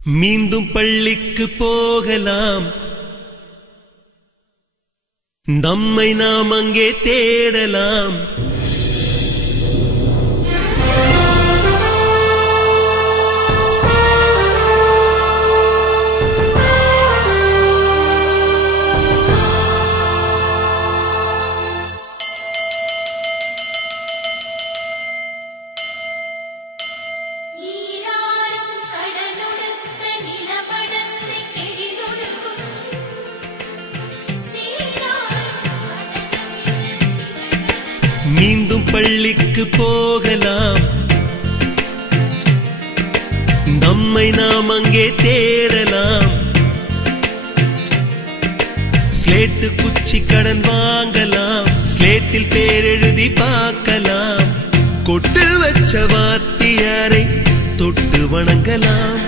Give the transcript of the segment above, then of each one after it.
மீண்டும் பள்ளிக்கு போகலாம், நம்மை நாம் அங்கே தேடலாம். மீண்டும் பள்ளிக்கு போகலாம், நம்மை நாம் அங்கே தேடலாம். ஸ்லேட்டு குச்சி கடன் வாங்கலாம், ஸ்லேட்டில் பேர் எழுதி பார்க்கலாம். கொட்டு வச்ச வாத்தியாரை தொட்டு வணங்கலாம்.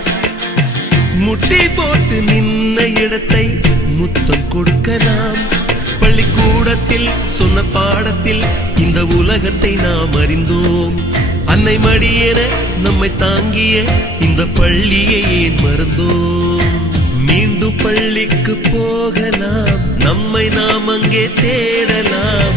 முட்டி போட்டு நின்ன இடத்தை முத்தம் கொடுக்கலாம். பள்ளிக்கூடத்தில் சொன்ன பாடத்தில் இந்த உலகத்தை நாம் அறிந்தோம். அன்னை மடியென நம்மை தாங்கிய இந்த பள்ளியை ஏன் மறந்தோம்? மீண்டும் பள்ளிக்கு போகலாம், நம்மை நாம் அங்கே தேடலாம்.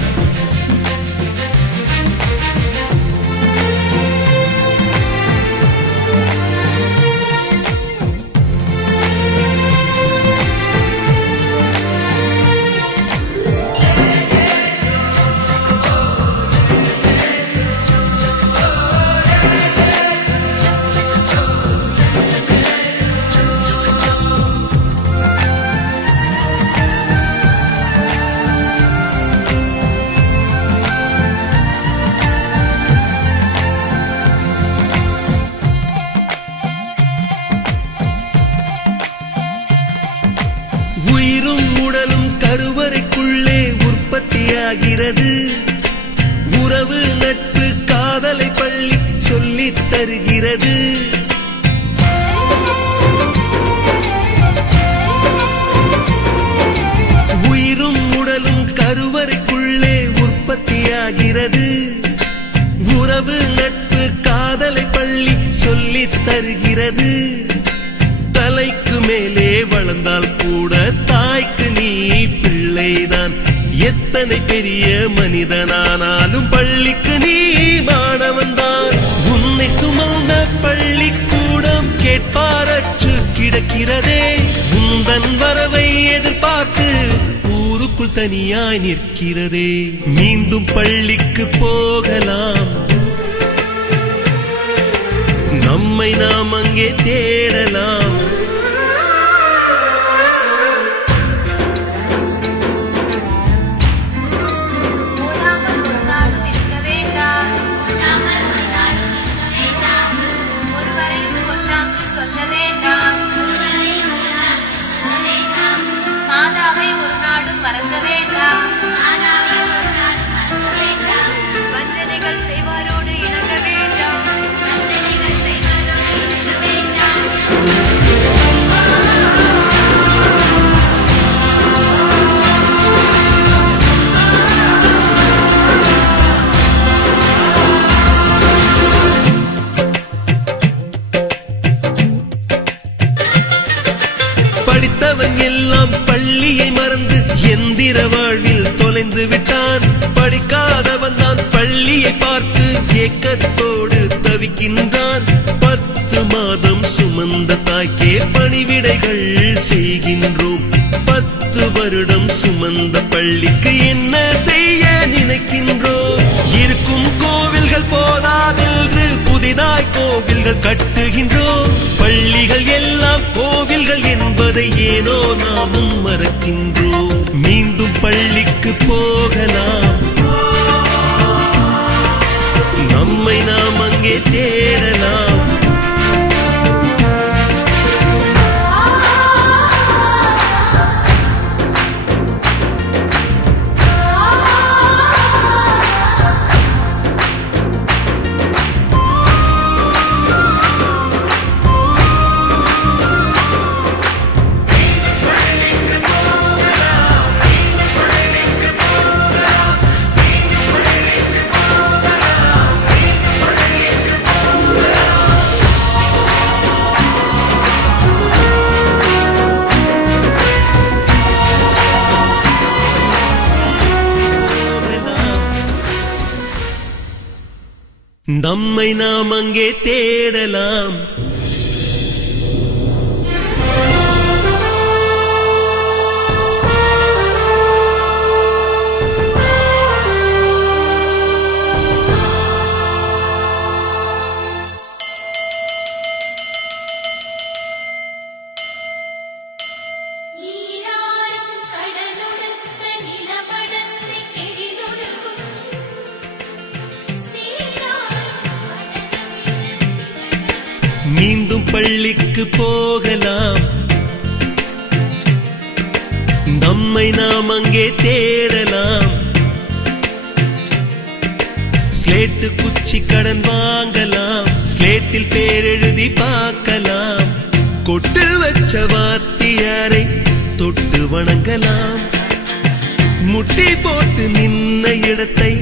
உயிரும் உடலும் கருவறைக்குள்ளே உற்பத்தியாகிறது. உறவு நட்பு காதலை பள்ளி சொல்லித் தருகிறது. உயிரும் உடலும் கருவறைக்குள்ளே உற்பத்தியாகிறது. உறவு நட்பு காதலை பள்ளி சொல்லித் தருகிறது. தலைக்கு மேலே வளர்ந்தால் கூட தாய்க்கு நீ பிள்ளைதான். எத்தனை பெரிய மனிதனானாலும் பள்ளிக்கு நீ மாணவன்தான். உன்னை சுமந்த பள்ளிக்கூடம் கேட்பாரற்று கிடக்கிறதே. உந்தன் வரவை எதிர்பார்த்து ஊருக்குள் தனியாய் நிற்கிறதே. மீண்டும் பள்ளிக்கு போகலாம், நம்மை நாம் அங்கே தேடலாம். சொல்ல வேண்டாம், மாதாவை ஒரு நாளும் மறக்க வேண்டாம். வஞ்சனைகள் செய்வாரோடு இணங்க வேண்டாம். படித்தவன் எல்லாம் பள்ளியை மறந்து எந்திர வாழ்வில் தொலைந்து விட்டான். படிக்காதவன் தான் பள்ளியை பார்த்து ஏக்கத்தோடு தவிக்கின்றான். 10 மாதம் சுமந்த தாய்க்கே பணிவிடைகள் செய்கின்றோம். 10 வருடம் சுமந்த பள்ளிக்கு என்ன செய்ய நினைக்கின்றோம்? இருக்கும் கோவில்கள் போதாதென்று புதிதாய் கோவில்கள் கட்டுகின்றோம். பள்ளிகள் எல்லாம் கோவில்கள் என்பதை ஏனோ நாமும் மறக்கின்றோம். மீண்டும் பள்ளிக்கு போகலாம், நம்மை நாம் அங்கே தேடலாம். பள்ளிக்கு போகலாம். நம்மை நாம் அங்கே தேடலாம். மீண்டும் பள்ளிக்கு போகலாம். நம்மை நாம் அங்கே தேடலாம். ஸ்லேட்டு குச்சி கடன் வாங்கலாம். ஸ்லேட்டில் பேர் எழுதி பார்க்கலாம். கொட்டு வச்ச வாத்தியாரை தொட்டு வணங்கலாம். முட்டி போட்டு நின்ன இடத்தை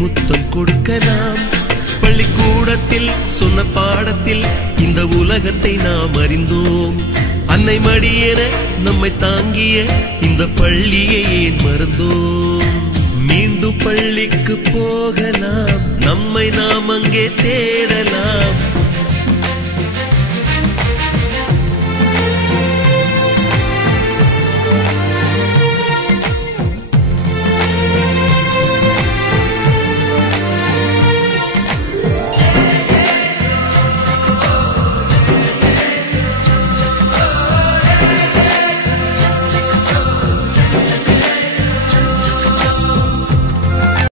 முத்தம் கொடுக்கலாம். பள்ளிக்கூடத்தில் சொன்ன பாடத்தில் இந்த உலகத்தை நாம் அறிந்தோம். அன்னை மடியென நம்மை தாங்கிய இந்த பள்ளியை ஏன் மறந்தோம்? மீண்டும் பள்ளிக்கு போகலாம். நம்மை நாம் அங்கே தேடலாம்.